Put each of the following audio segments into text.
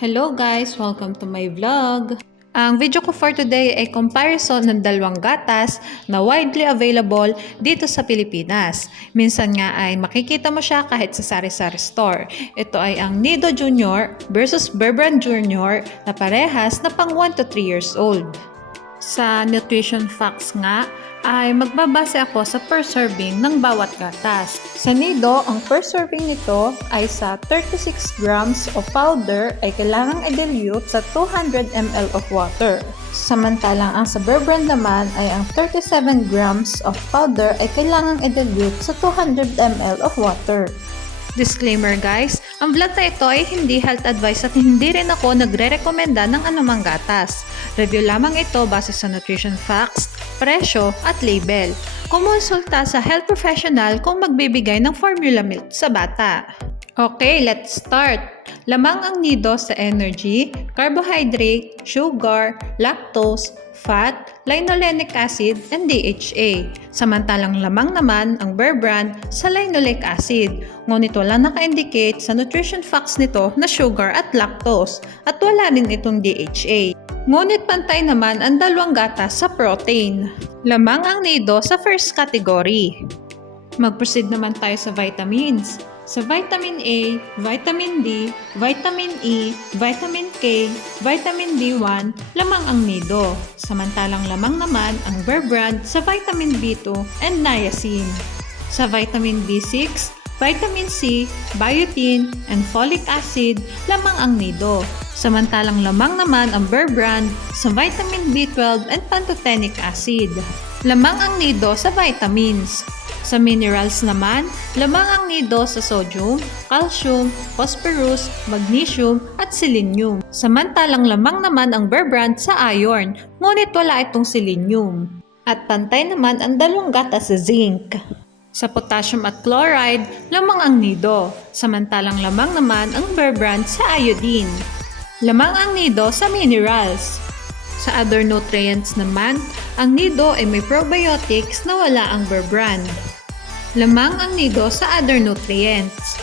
Hello guys! Welcome to my vlog! Ang video ko for today ay comparison ng dalawang gatas na widely available dito sa Pilipinas. Minsan nga ay makikita mo siya kahit sa sari-sari store. Ito ay ang Nido Junior versus Bear Brand Junior na parehas na pang 1 to 3 years old. Sa nutrition facts nga, ay magbabase ako sa per serving ng bawat gatas. Sa Nido, ang per serving nito ay sa 36 grams of powder ay kailangang i-dilute sa 200 ml of water. Samantalang ang sa Bear Brand naman ay ang 37 grams of powder ay kailangang i-dilute sa 200 ml of water. Disclaimer guys, ang vlog na ito ay hindi health advice at hindi rin ako nagre-rekomenda ng anumang gatas. Review lamang ito base sa nutrition facts, presyo at label. Kumonsulta sa health professional kung magbibigay ng formula milk sa bata. Okay, let's start! Lamang ang Nido sa energy, carbohydrate, sugar, lactose, fat, linolenic acid, and DHA. Samantalang lamang naman ang Bear Brand sa linoleic acid. Ngunit wala naka-indicate sa nutrition facts nito na sugar at lactose at wala rin itong DHA. Ngunit pantay naman ang dalawang gatas sa protein. Lamang ang Nido sa first category. Mag-proceed naman tayo sa vitamins. Sa vitamin A, vitamin D, vitamin E, vitamin K, vitamin B1, lamang ang Nido. Samantalang lamang naman ang Bear Brand sa vitamin B2 and niacin. Sa vitamin B6, vitamin C, biotin, and folic acid, lamang ang Nido. Samantalang lamang naman ang Bear Brand sa vitamin B12 and pantothenic acid. Lamang ang Nido sa vitamins. Sa minerals naman, lamang ang Nido sa sodium, calcium, phosphorus, magnesium, at selenium. Samantalang lamang naman ang Bear Brand sa iron, ngunit wala itong selenium. At pantay naman ang dalawang gatas sa zinc. Sa potassium at chloride, lamang ang Nido. Samantalang lamang naman ang Bear Brand sa iodine. Lamang ang Nido sa minerals. Sa other nutrients naman, ang Nido ay may probiotics na wala ang Bear Brand. Lamang ang Nido sa other nutrients.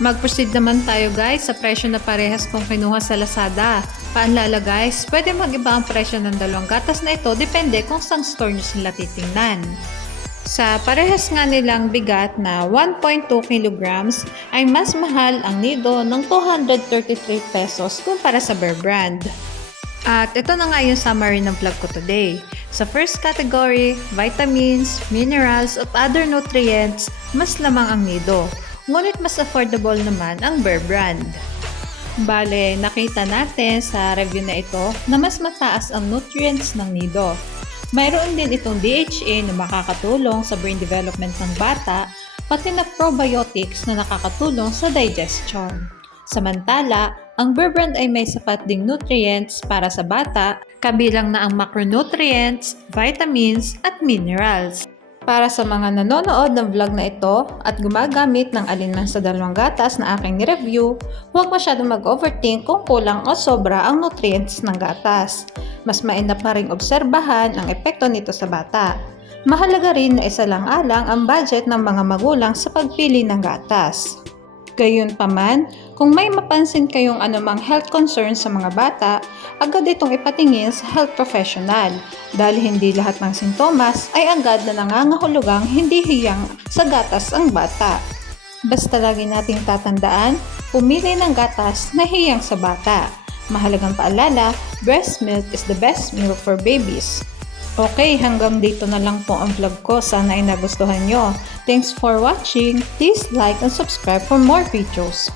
Mag-proceed naman tayo guys sa presyo na parehas kung kinuha sa Lazada. Paalala guys, pwede mag-iba ang presyo ng dalawang gatas na ito depende kung saan store nyo sila titingnan. Sa parehas nga nilang bigat na 1.2 kilograms ay mas mahal ang Nido ng 233 pesos kumpara sa Bear Brand. At ito na nga yung summary ng vlog ko today. Sa first category, vitamins, minerals at other nutrients, mas lamang ang Nido. Ngunit mas affordable naman ang Bear Brand. Bale, nakita natin sa review na ito na mas mataas ang nutrients ng Nido. Mayroon din itong DHA na makakatulong sa brain development ng bata, pati na probiotics na nakakatulong sa digestion. Samantala, ang Bear Brand ay may sapat ding nutrients para sa bata, kabilang na ang macronutrients, vitamins, at minerals. Para sa mga nanonood ng vlog na ito at gumagamit ng alinman sa dalawang gatas na aking ni-review, huwag masyadong mag-overthink kung kulang o sobra ang nutrients ng gatas. Mas mainam na ring obserbahan ang epekto nito sa bata. Mahalaga rin na isalang-alang ang budget ng mga magulang sa pagpili ng gatas. Gayunpaman, kung may mapansin kayong anumang health concern sa mga bata, agad itong ipatingin sa health professional dahil hindi lahat ng sintomas ay agad na nangangahulugang hindi hiyang sa gatas ang bata. Basta lagi nating tatandaan, pumili ng gatas na hiyang sa bata. Mahalagang paalala, breast milk is the best milk for babies. Okay, hanggang dito na lang po ang vlog ko. Sana ay nagustuhan nyo. Thanks for watching. Please like and subscribe for more videos.